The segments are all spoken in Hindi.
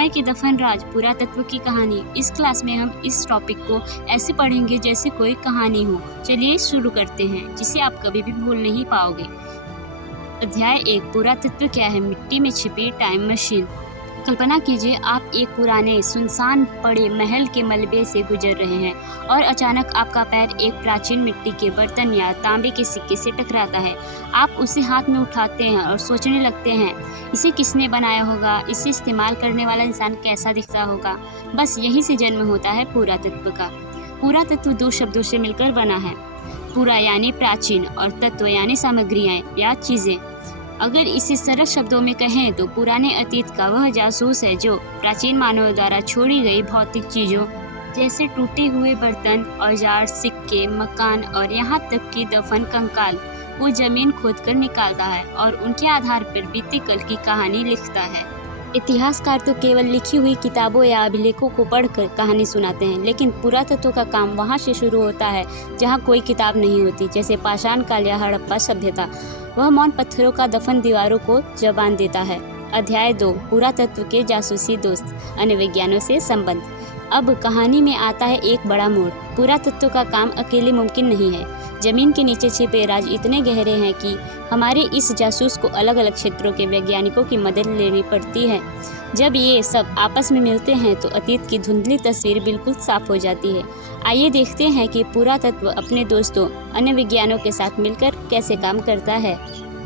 समय के दफन राज, पुरातत्व की कहानी। इस क्लास में हम इस टॉपिक को ऐसे पढ़ेंगे जैसे कोई कहानी हो। चलिए शुरू करते हैं, जिसे आप कभी भी भूल नहीं पाओगे। अध्याय 1, पुरातत्व क्या है? मिट्टी में छिपी टाइम मशीन। कल्पना कीजिए, आप एक पुराने सुनसान पड़े महल के मलबे से गुजर रहे हैं और अचानक आपका पैर एक प्राचीन मिट्टी के बर्तन या तांबे के सिक्के से टकराता है। आप उसे हाथ में उठाते हैं और सोचने लगते हैं, इसे किसने बनाया होगा, इसे इस्तेमाल करने वाला इंसान कैसा दिखता होगा। बस यहीं से जन्म होता है पुरातत्व का। पुरातत्व दो शब्दों से मिलकर बना है। पुरा यानी प्राचीन और तत्व यानी सामग्रियाँ या चीज़ें। अगर इसे सरल शब्दों में कहें तो पुराने अतीत का वह जासूस है जो प्राचीन मानव द्वारा छोड़ी गई भौतिक चीज़ों जैसे टूटे हुए बर्तन, औजार, सिक्के, मकान और यहाँ तक कि दफन कंकाल को जमीन खोदकर निकालता है और उनके आधार पर बीते कल की कहानी लिखता है। इतिहासकार तो केवल लिखी हुई किताबों या अभिलेखों को पढ़कर कहानी सुनाते हैं, लेकिन पुरातत्व का काम वहाँ से शुरू होता है जहाँ कोई किताब नहीं होती, जैसे पाषाण काल या हड़प्पा सभ्यता। वह मौन पत्थरों का दफन दीवारों को जबान देता है। अध्याय 2, पुरातत्व के जासूसी दोस्त, अन्य विज्ञानों से संबंध। अब कहानी में आता है एक बड़ा मोड़। पुरातत्व का काम अकेले मुमकिन नहीं है। जमीन के नीचे छिपे राज इतने गहरे हैं कि हमारे इस जासूस को अलग अलग क्षेत्रों के वैज्ञानिकों की मदद लेनी पड़ती है। जब ये सब आपस में मिलते हैं तो अतीत की धुंधली तस्वीर बिल्कुल साफ हो जाती है। आइए देखते हैं कि पुरातत्व अपने दोस्तों अन्य विज्ञानों के साथ मिलकर कैसे काम करता है।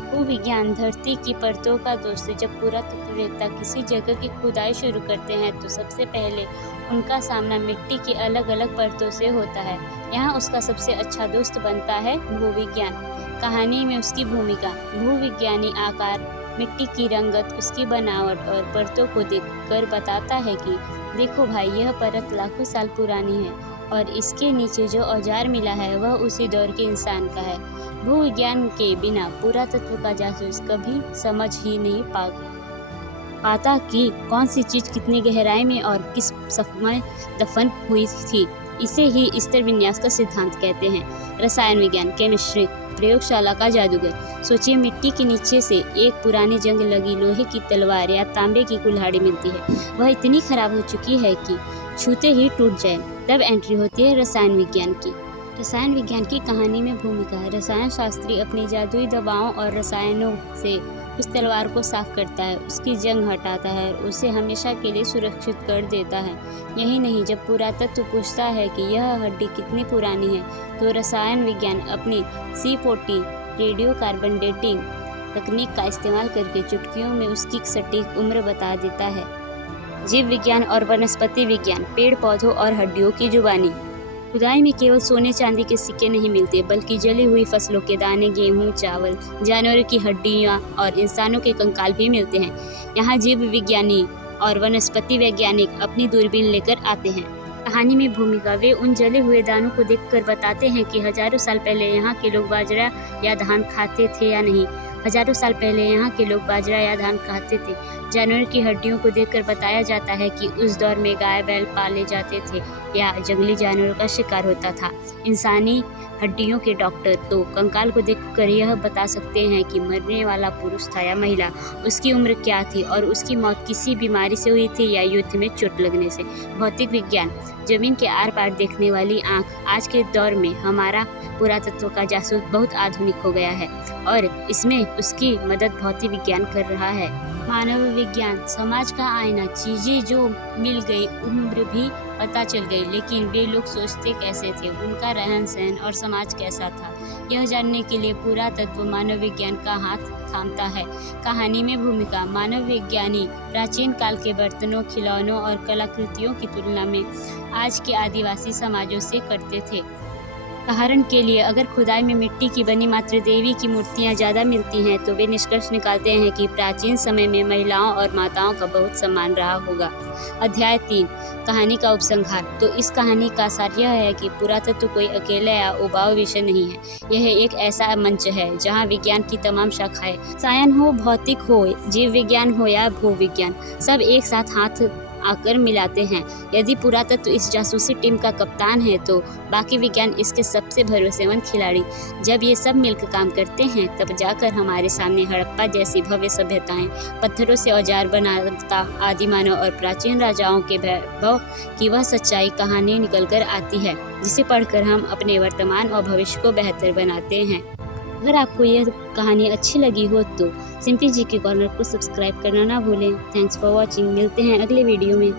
भूविज्ञान धरती की परतों का दोस्त। जब पुरातत्ववेत्ता किसी जगह की खुदाई शुरू करते हैं तो सबसे पहले उनका सामना मिट्टी की अलग अलग परतों से होता है। यहाँ उसका सबसे अच्छा दोस्त बनता है भूविज्ञान। कहानी में उसकी भूमिका। भूविज्ञानी आकार, मिट्टी की रंगत, उसकी बनावट और परतों को देखकर बताता है कि देखो भाई, यह परत लाखों साल पुरानी है और इसके नीचे जो औजार मिला है वह उसी दौर के इंसान का है। भूविज्ञान के बिना पुरातत्व का जासूस कभी समझ ही नहीं पाता कि कौन सी चीज़ कितनी गहराई में और किस समय दफन हुई थी। इसे ही स्तर विन्यास का सिद्धांत कहते हैं। रसायन विज्ञान, केमिस्ट्री, प्रयोगशाला का जादूगर। सोचिए, मिट्टी के नीचे से एक पुरानी जंग लगी लोहे की तलवार या तांबे की कुल्हाड़ी मिलती है। वह इतनी खराब हो चुकी है कि छूते ही टूट जाए। तब एंट्री होती है रसायन विज्ञान की। रसायन विज्ञान की कहानी में भूमिका है। रसायन शास्त्री अपनी जादुई दवाओं और रसायनों से उस तलवार को साफ करता है, उसकी जंग हटाता है और उसे हमेशा के लिए सुरक्षित कर देता है। यही नहीं, जब पुरातत्व पूछता है कि यह हड्डी कितनी पुरानी है तो रसायन विज्ञान अपनी C40 रेडियो कार्बन डेटिंग तकनीक का इस्तेमाल करके चुटकियों में उसकी सटीक उम्र बता देता है। जीव विज्ञान और वनस्पति विज्ञान, पेड़ पौधों और हड्डियों की जुबानी। खुदाई में केवल सोने चांदी के सिक्के नहीं मिलते, बल्कि जली हुई फसलों के दाने, गेहूं, चावल, जानवरों की हड्डियां और इंसानों के कंकाल भी मिलते हैं। यहाँ जीव विज्ञानी और वनस्पति वैज्ञानिक अपनी दूरबीन लेकर आते हैं। कहानी में भूमिका। वे उन जले हुए दानों को देखकर बताते हैं कि हजारों साल पहले यहाँ के लोग बाजरा या धान खाते थे या नहीं। हजारों साल पहले यहाँ के लोग बाजरा या धान खाते थे। जानवरों की हड्डियों को देखकर बताया जाता है कि उस दौर में गाय बैल पाले जाते थे या जंगली जानवरों का शिकार होता था। इंसानी हड्डियों के डॉक्टर तो कंकाल को देखकर यह बता सकते हैं कि मरने वाला पुरुष था या महिला, उसकी उम्र क्या थी और उसकी मौत किसी बीमारी से हुई थी या युद्ध में चोट लगने से। भौतिक विज्ञान, जमीन के आर पार देखने वाली आँख। आज के दौर में हमारा पुरातत्व का जासूस बहुत आधुनिक हो गया है और इसमें उसकी मदद भौतिक विज्ञान कर रहा है। मानव विज्ञान, समाज का आईना। चीज़ें जो मिल गई, उम्र भी पता चल गई, लेकिन वे लोग सोचते कैसे थे, उनका रहन सहन और समाज कैसा था, यह जानने के लिए पुरातत्व मानव विज्ञान का हाथ थामता है। कहानी में भूमिका। मानव विज्ञानी प्राचीन काल के बर्तनों, खिलौनों और कलाकृतियों की तुलना में आज के आदिवासी समाजों से करते थे। उदाहरण के लिए, अगर खुदाई में मिट्टी की बनी मात्र देवी की मूर्तियां ज़्यादा मिलती हैं तो वे निष्कर्ष निकालते हैं कि प्राचीन समय में महिलाओं और माताओं का बहुत सम्मान रहा होगा। अध्याय 3, कहानी का उपसंहार। तो इस कहानी का सार यह है कि पुरातत्व कोई अकेला या उबाऊ विषय नहीं है। यह एक ऐसा मंच है जहाँ विज्ञान की तमाम शाखाएं, रसायन हो, भौतिक हो, जीव विज्ञान हो या भूविज्ञान, सब एक साथ हाथ आकर मिलाते हैं। यदि पुरातत्व इस जासूसी टीम का कप्तान है तो बाकी विज्ञान इसके सबसे भरोसेमंद खिलाड़ी। जब ये सब मिलकर काम करते हैं तब जाकर हमारे सामने हड़प्पा जैसी भव्य सभ्यताएं, पत्थरों से औजार बनाता आदिमानव और प्राचीन राजाओं के वैभव की वह सच्चाई कहानी निकल कर आती है, जिसे पढ़कर हम अपने वर्तमान और भविष्य को बेहतर बनाते हैं। अगर आपको यह कहानी अच्छी लगी हो तो सिंपली जी के कॉर्नर को सब्सक्राइब करना ना भूलें। Thanks for watching. मिलते हैं अगले वीडियो में।